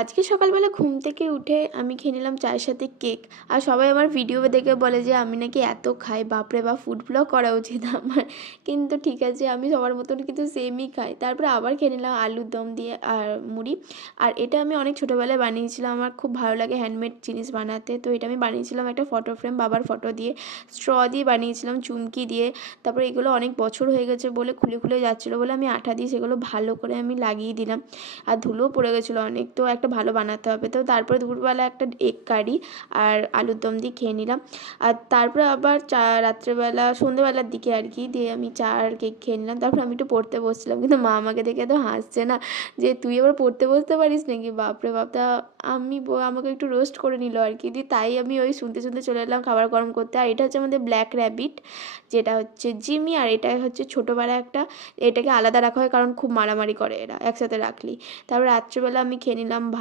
আজকে সকালবেলা ঘুম থেকে উঠে আমি খেয়ে নিলাম চায়ের সাথে কেক। আর সবাই আমার ভিডিও দেখে বলে যে আমি নাকি এত খাই, বাপরে বাপ, ফুড ব্লগ করা উচিত আমার। কিন্তু ঠিক আছে, আমি সবার মতন কিন্তু সেমই খাই। তারপরে আবার খেয়ে নিলাম আলুর দম দিয়ে আর মুড়ি। আর এটা আমি অনেক ছোটোবেলায় বানিয়েছিলাম, আমার খুব ভালো লাগে হ্যান্ডমেড জিনিস বানাতে। তো এটা আমি বানিয়েছিলাম একটা ফটো ফ্রেম, বাবার ফটো দিয়ে, স্ট্র দিয়ে বানিয়েছিলাম, চুমকি দিয়ে। তারপরে এগুলো অনেক বছর হয়ে গেছে বলে খুলে খুলে যাচ্ছিলো বলে আমি আঠা দিয়ে সেগুলো ভালো করে আমি লাগিয়ে দিলাম। আর ধুলোও পড়ে গেছিলো অনেক, তো একটা ভালো বানাতে হবে। তো তারপরে দুপুরবেলা একটা এগ কারি আর আলুর দম দিয়ে খেয়ে নিলাম। আর তারপরে আবার রাত্রেবেলা সন্ধ্যেবেলার দিকে আর কি দিয়ে আমি চা আর কেক খেয়ে নিলাম। তারপর আমি একটু পড়তে বসছিলাম, কিন্তু মা আমাকে দেখে তো হাসছে না, যে তুই আবার পড়তে বসতে পারিস নাকি, বাপরে বাপ। তা আমি আমাকে একটু রোস্ট করে নিল আর কি, দিয়ে তাই আমি ওই শুনতে শুনতে চলে এলাম খাবার গরম করতে। আর এটা হচ্ছে আমাদের ব্ল্যাক র্যাবিট, যেটা হচ্ছে জিমি, আর এটা হচ্ছে ছোটোবেলা একটা। এটাকে আলাদা রাখা হয় কারণ খুব মারামারি করে এরা একসাথে রাখলেই। তারপর রাত্রিবেলা আমি খেয়ে নিলাম